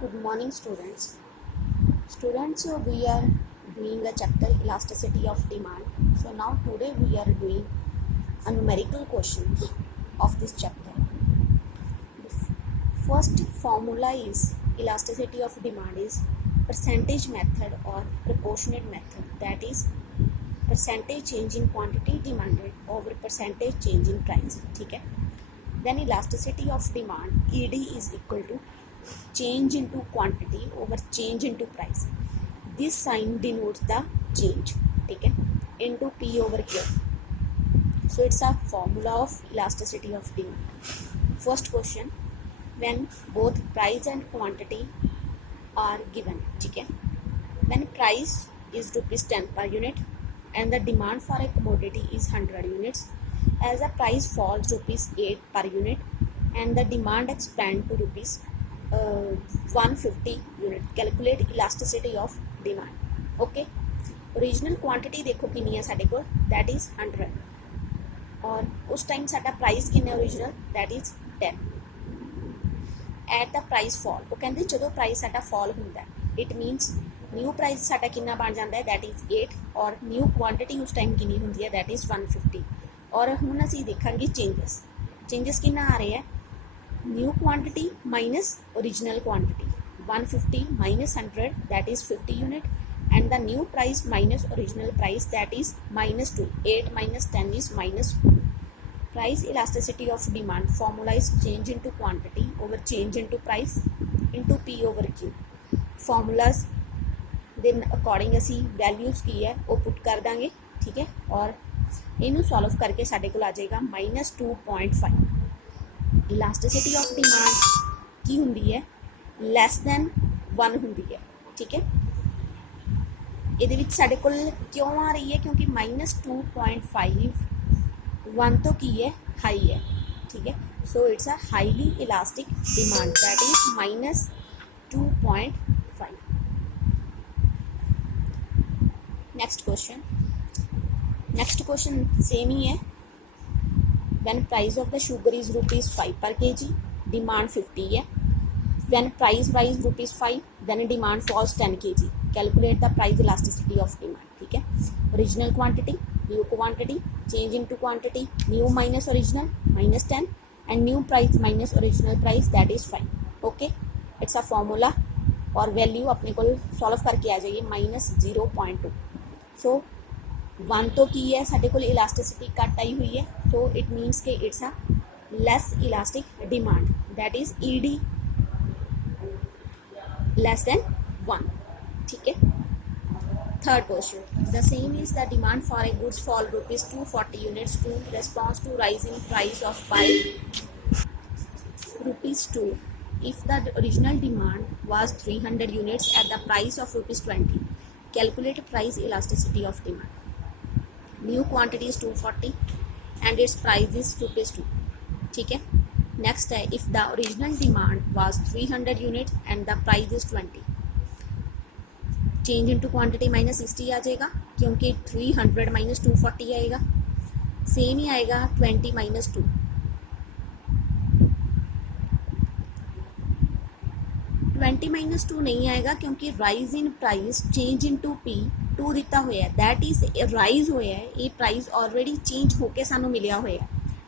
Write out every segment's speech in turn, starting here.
Good morning, students. We are doing a chapter elasticity of demand. So now today we are doing a numerical questions of this chapter. The first formula is elasticity of demand is percentage method or proportionate method. That is percentage change in quantity demanded over percentage change in price. ठीक है? Then elasticity of demand ED is equal to change into quantity over change into price. This sign denotes the change, ठीक है, into P over Q. So it's a formula of elasticity of demand. First question, when both price and quantity are given, ठीक है, when price is ₹10 per unit and the demand for a commodity is 100 units, as the price falls ₹8 per unit and the demand expands to ₹150 unit, calculate elasticity of demand. Okay, original quantity देखो कितनी है साडे कोल, that is 100 और उस time साडा price कितना original, that is 10. At the price fall, वो कहते जो प्राइस साडा फॉल होंदा इट मीनस न्यू प्राइस साडा कितना बन जाता है, दैट इज़ 8 और न्यू क्वांटिटी उस टाइम कितनी होंदी है, दैट इज़ 150. और हुण असीं देखांगे चेंजिस कितना आ रहे हैं, new quantity minus original quantity, 150 minus 100 that is 50 unit and the new price minus original price that is minus 2. 8 minus 10 is minus 2. Price elasticity of demand formula is change into quantity over change into price into P over Q. Formulas ਦੇ according ਅਸੀਂ values ਕੀ ਹੈ ਉਹ ਪੁੱਟ ਕਰ ਦਾਂਗੇ, ਠੀਕ ਹੈ, ਔਰ ਇਹਨੂੰ ਸੋਲਵ ਕਰਕੇ ਸਾਡੇ ਕੋਲ ਆ ਜਾਏਗਾ -2.5. ਇਲਾਸਟਿਸਿਟੀ ਆਫ ਡਿਮਾਂਡ ਕੀ ਹੁੰਦੀ ਹੈ, ਲੈਸ ਦੈਨ 1 ਹੁੰਦੀ ਹੈ, ਠੀਕ ਹੈ. ਇਹਦੇ ਵਿੱਚ ਸਾਡੇ ਕੋਲ ਕਿਉਂ ਆ ਰਹੀ ਹੈ, ਕਿਉਂਕਿ -2.5 1 ਤੋਂ ਕੀ ਹੈ, ਹਾਈ ਹੈ, ਠੀਕ ਹੈ. So it's a highly elastic demand, that is -2.5. Next question same ही है. When price of the sugar is ₹5 per kg, demand 50 है. When price rise ₹5 then demand falls 10 kg. Calculate the price elasticity of demand, ठीक है. Original quantity, new quantity, change into quantity, new minus original -10 and new price minus original price that is 5. Okay, it's a formula और value अपने को solve करके आ जाइए -0.2. सो 1 तो की है साढ़े को इलास्टिसिटी घट आई हुई है, सो इट मीनस के it's a less elastic demand, that is ED less than 1, ठीक है. Third question, the same is the demand for a goods fall ₹240 units to response to rise in price of by ₹2. If the original demand was 300 units at the price of ₹20, calculate price elasticity of demand. New quantity is 240 and its price is ₹2, ठीक है. Next है, if the original demand was 300 unit and the price is 20, change into quantity -60 आ जाएगा क्योंकि 300 - 240 आएगा, same ही आएगा 20 - 2. 20 - 2 नहीं आएगा क्योंकि rise in price change into P 2 दिता हुआ है, दैट इज राइज होया है, ये प्राइस ऑलरेडी चेंज होके सानू मिलिया होया,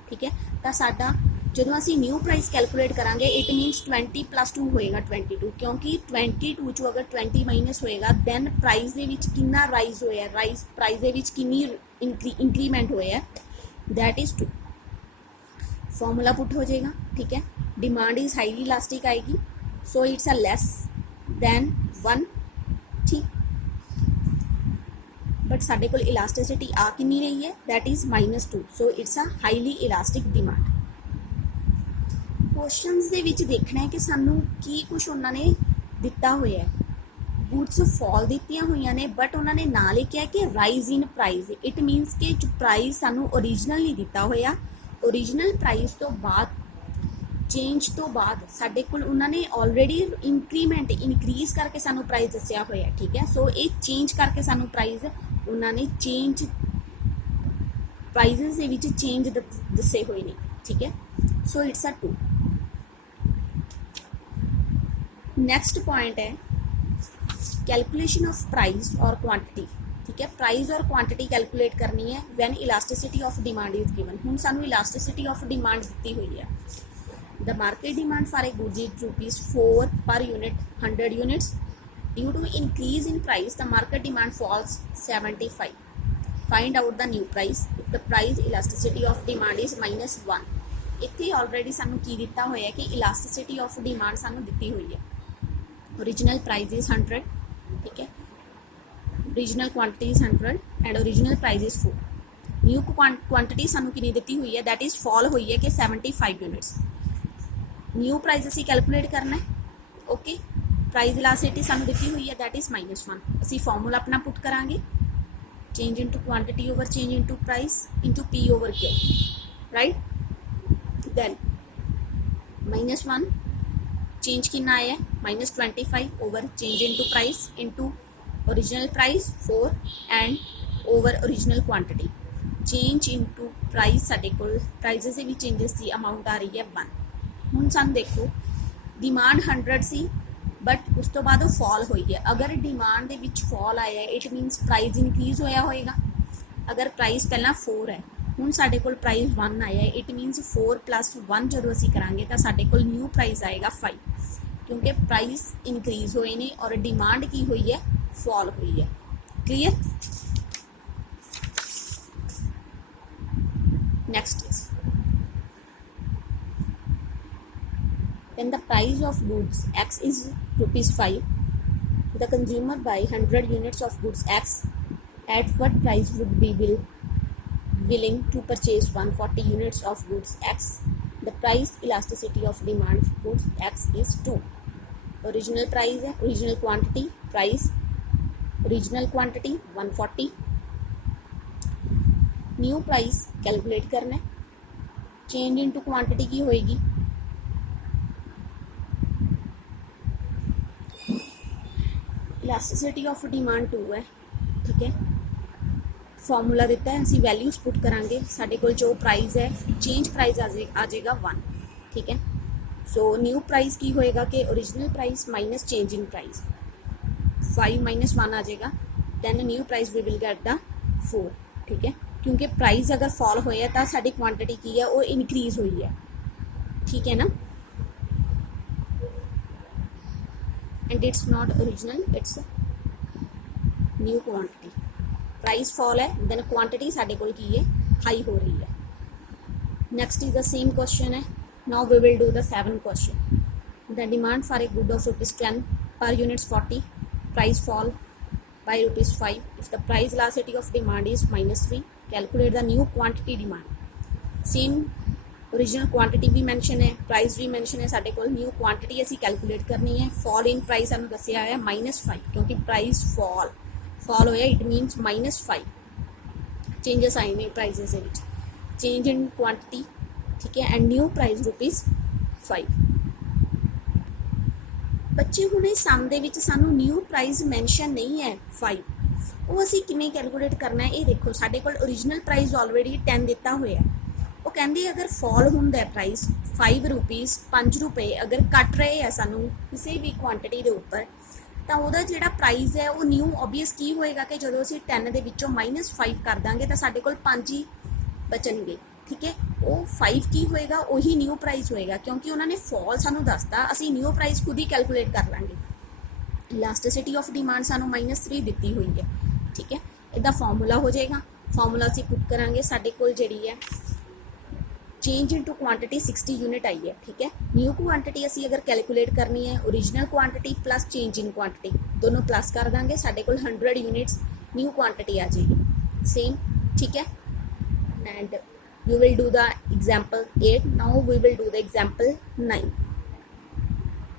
ठीक है. तो साडा ਜਦੋਂ ਅਸੀਂ ਨਿਊ ਪ੍ਰਾਈਸ ਕੈਲਕੂਲੇਟ ਕਰਾਂਗੇ ਇਟ ਮੀਨਸ 20 + 2 ਹੋਏਗਾ 22, ਕਿਉਂਕਿ 22 ਚੋਂ ਅਗਰ 20 ਮਾਈਨਸ ਹੋਏਗਾ ਦੈਨ ਪ੍ਰਾਈਸ ਦੇ ਵਿੱਚ ਕਿੰਨਾ ਰਾਈਜ਼ ਹੋਇਆ, ਪ੍ਰਾਈਸ ਦੇ ਵਿੱਚ ਕਿੰਨੀ ਇੰਕਰੀਮੈਂਟ ਹੋਇਆ, दैट इज़ 2. फॉर्मूला पुट हो जाएगा, ठीक है. डिमांड इज हाईली इलास्टिक आएगी, so it's a less than 1, ठीक. बट साढ़े को इलास्टिसिटी आ कितनी रही है, that is -2, so it's a highly elastic demand. Questions ਦੇ ਵਿੱਚ ਦੇਖਣਾ ਹੈ ਕਿ ਸਾਨੂੰ ਕੀ ਕੁਝ ਉਹਨਾਂ ਨੇ ਦਿੱਤਾ ਹੋਇਆ ਹੈ. ਗੁੱਡਸ ਫਾਲ ਦਿੱਤੀਆਂ ਹੋਈਆਂ ਨੇ ਬਟ ਉਹਨਾਂ ਨੇ ਨਾਲ ਹੀ ਕਿਹਾ ਕਿ rise in price, it means ਕਿ ਪ੍ਰਾਈਸ ਸਾਨੂੰ ਓਰੀਜਨਲ ਨਹੀਂ ਦਿੱਤਾ ਹੋਇਆ, ਓਰੀਜਨਲ ਪ੍ਰਾਈਸ ਤੋਂ ਬਾਅਦ ਚੇਂਜ ਤੋਂ ਬਾਅਦ ਸਾਡੇ ਕੋਲ ਉਹਨਾਂ ਨੇ ਆਲਰੇਡੀ ਇਨਕਰੀਜ਼ ਕਰਕੇ ਸਾਨੂੰ ਪ੍ਰਾਈਸ ਦੱਸਿਆ ਹੋਇਆ, ਠੀਕ ਹੈ. ਸੋ ਇਹ ਚੇਂਜ ਕਰਕੇ ਸਾਨੂੰ ਪ੍ਰਾਈਸ ਉਹਨਾਂ ਨੇ ਚੇਂਜ ਪ੍ਰਾਈਸਿਸ ਦੇ ਵਿੱਚ ਚੇਂਜ ਦੱਸੇ ਹੋਏ ਨੇ, ਠੀਕ ਹੈ. So it's a 2. Next point है कैलकुलेशन ऑफ प्राइस और क्वांटिटी। ठीक है, प्राइस और क्वांटिटी कैलकुलेट करनी है when elasticity of demand is given. हुण सानू इलास्टिसिटी ऑफ डिमांड दी हुई है। The market demand for a goods is ₹4 per unit 100 units. Due to increase in price the market demand falls 75। Find out the new price if the price elasticity of demand is -1। इत्थे already सानू की दिता होया है कि elasticity of demand सानू दिती हुई है। Original price is 100। ठीक है, original quantity is 100 and original price is 4। New quantity सानू कितनी दिती हुई है, दैट इज फॉल हुई है कि 75 यूनिट्स। न्यू प्राइस असी कैलकुलेट करना है। ओके, प्राइस इलास्टिसिटी सानू दिती हुई है, दैट इज -1। असी फॉर्मूला अपना पुट करांगे, change into quantity over change into price into P over Q, right. Then -1 change कितना आया है, -25 over change into price into original price 4 and over original quantity. Change into price साडे कोल prices से भी changes की amount आ रही है 1। हुण सानू देखो डिमांड 100 सी बट उस तो बाद फॉल हुई है। अगर डिमांड दे विच फॉल आया है इट मीनस प्राइस इनक्रीज होया होएगा। अगर प्राइस पहला 4 है, हुण साडे कोल प्राइस 1 आया है, इट मीनस 4 + 1 जो असी करांगे तो साडे कोल न्यू प्राइस आएगा 5, क्योंकि प्राइस इनक्रीज होए ने और डिमांड की हुई है, फॉल हुई है। Clear. Next is when the price of goods X is ₹5, the consumer buy 100 units of goods X. At what price would be willing to purchase 140 units of goods X? The price elasticity of demand for goods X is 2. Original price है, original quantity price, original quantity 140, new price calculate करना है, change into quantity की होएगी, elasticity of demand 2 है। ठीक है, formula दिता है, असी वैल्यूज पुट करांगे, साडे कोल जो प्राइस है चेंज प्राइस आ जाएगा 1। ठीक है, सो न्यू प्राइस की होएगा कि original price minus changing price 5 - 1 आ जाएगा, then new price we will get the 4। ठीक है, क्योंकि प्राइस अगर फॉल होया तो साडी क्वांटिटी की है वो इनक्रीज हुई है। ठीक है ना, and it's not original, it's new quantity। Price fall है देन क्वांटिटी साडे कोल की है हाई हो रही है। Next is the same question है। Now we will do the 7th question. The demand for a good of ₹10 per units 40, price fall by ₹5। If the price elasticity of demand is -3, calculate the new quantity demand. Same original quantity भी mention है, price भी mention है, साडे कोल new quantity असी calculate करनी है। Fall in price सानू दस्सिया है -5, क्योंकि प्राइस फॉल होया इट मीनस -5 चेंजेस आए ने प्राइजेस दे विच। चेंज इन क्वांटिटी, ठीक है, एंड न्यू प्राइस ₹5। बच्चे हुणे सम दे विच सानू न्यू प्राइस मैंशन नहीं है 5, वो असी किवें कैलकुलेट करना है। ये देखो साडे कोल ओरिजिनल प्राइस ऑलरेडी 10 दिता होया, वो कहते अगर फॉल होंदा है प्राइस ₹5 ₹5 अगर कट रहे हैं सानू किसी भी क्वांटिटी के उपर, तो वह जो प्राइस है वो न्यू ओबीअस की होएगा कि जो असी 10 के विचों -5 कर देंगे तो साडे कोल 5 ही बचनगे। ठीक है, वो 5 की होएगा वही न्यू प्राइस होएगा, क्योंकि उन्होंने फॉल सानू दसता, असी न्यू प्राइस खुद ही कैलकुलेट कर लेंगे। इलास्टिसिटी ऑफ डिमांड सानू -3 दी हुई है। ठीक है, इदा फॉर्मूला हो जाएगा, फॉर्मूला असी पुट करांगे, साडे कोल जिहड़ी है चेंज इनटू क्वांटिटी 60 यूनिट आई है। ठीक है, न्यू क्वांटिटी असी अगर कैलकुलेट करनी है original quantity plus change in quantity दोनों प्लस कर देंगे, साडे कोल 100 यूनिट्स न्यू क्वांटिटी आ जाएगी सेम। ठीक है, and we will do the example 8। Now we will do the example 9।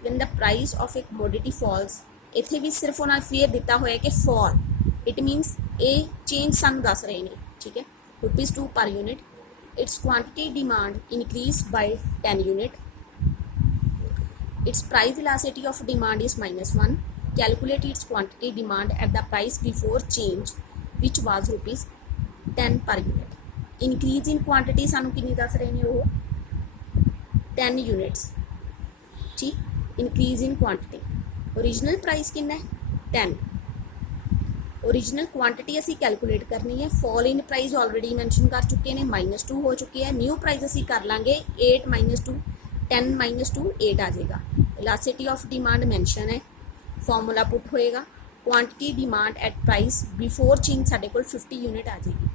When the price of a commodity falls, इत्थे भी सिर्फ उन्होंने फेयर दिता होया कि fall, it means a change सानू दस रहे हैं। ठीक है, ₹2 पर unit, its quantity demand increased by 10 unit, its price elasticity of demand is -1, calculate its quantity demand at the price before change which was ₹10 per unit। increase in quantity सानू कितनी दस रहे हैं, वो 10 यूनिट्स। ठीक, increase in quantity original price कितना है 10, original quantity असी कैलकुलेट करनी है, fall in price already mention कर चुके हैं -2 हो चुके हैं, न्यू प्राइस असी कर लांगे 8 - 2 10 - 2 8 आ जाएगा। इलास्टिसिटी ऑफ डिमांड मैंशन है, फॉर्मूला पुट होएगा, quantity demand at price before change साडे कोल 50 यूनिट आ जाएगी।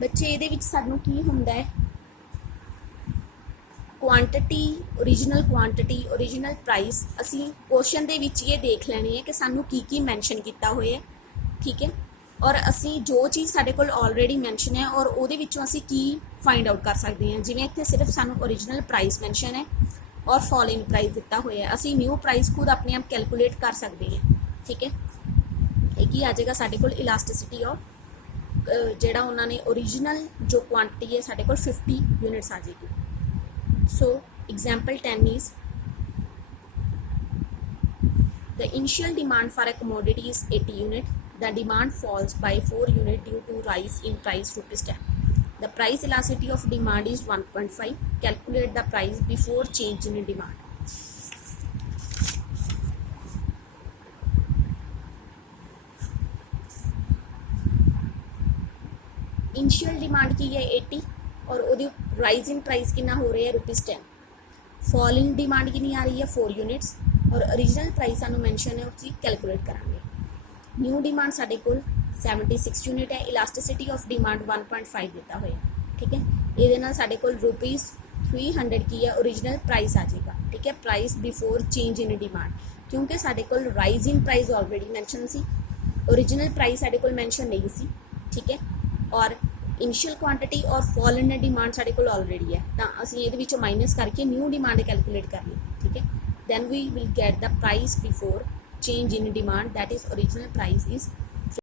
बच्चे ਇਹਦੇ ਵਿੱਚ ਸਾਨੂੰ ਕੀ ਹੁੰਦਾ ਹੈ, क्वांटिटी ओरिजिनल प्राइस असी क्वेश्चन दे विच ये देख लेनी है कि सानू की मैंशन किया हुआ है, ठीक है। और असी जो चीज़ साडे कोल ऑलरेडी मैंशन है और उहदे विचों असी की फाइंड आउट कर सकते हैं। जिवें इत्थे सिर्फ सानू ओरिजिनल प्राइस मैंशन है और फॉल इन प्राइस दिता हुआ है, असी न्यू प्राइस खुद अपने आप कैलकुलेट कर सकते हैं, ठीक है। एक ही आ जाएगा साडे कोल इलास्टिसिटी ऑफ जिहड़ा उन्होंने ओरिजिनल जो क्वांटिटी है साडे कोल 50 यूनिट्स आ जाएगी। So example 10 is the initial demand for a commodity is 80 unit. The demand falls by 4 unit due to rise in price ₹10. The price elasticity of demand is 1.5. Calculate the price before change in demand. Initial demand की है 80 और वो rise in price कितना हो रहा है ₹10। Fall in demand कितनी आ रही है 4 यूनिट्स और ओरिजिनल प्राइस सानू मैंशन है उसी कैलकुलेट करांगे। न्यू डिमांड साडे कोल 76 यूनिट है, इलास्टिसिटी ऑफ डिमांड 1.5 दिता हुआ है, ठीक है। ये नाल साडे कोल ₹300 की है ओरिजिनल प्राइस आ जाएगा, ठीक है। Price before change in demand, क्योंकि साडे कोल rise in price already mention सी, ओरिजिनल प्राइस साडे कोल मैंशन नहीं सी, ठीक है। और इनिशियल क्वांटिटी और फॉल इन डिमांड साडे कोल ऑलरेडी है, तो असीं इहदे विचों माइनस करके न्यू डिमांड कैलकुलेट कर ली, ठीक है। Then we will get the price before change in demand, that is original price is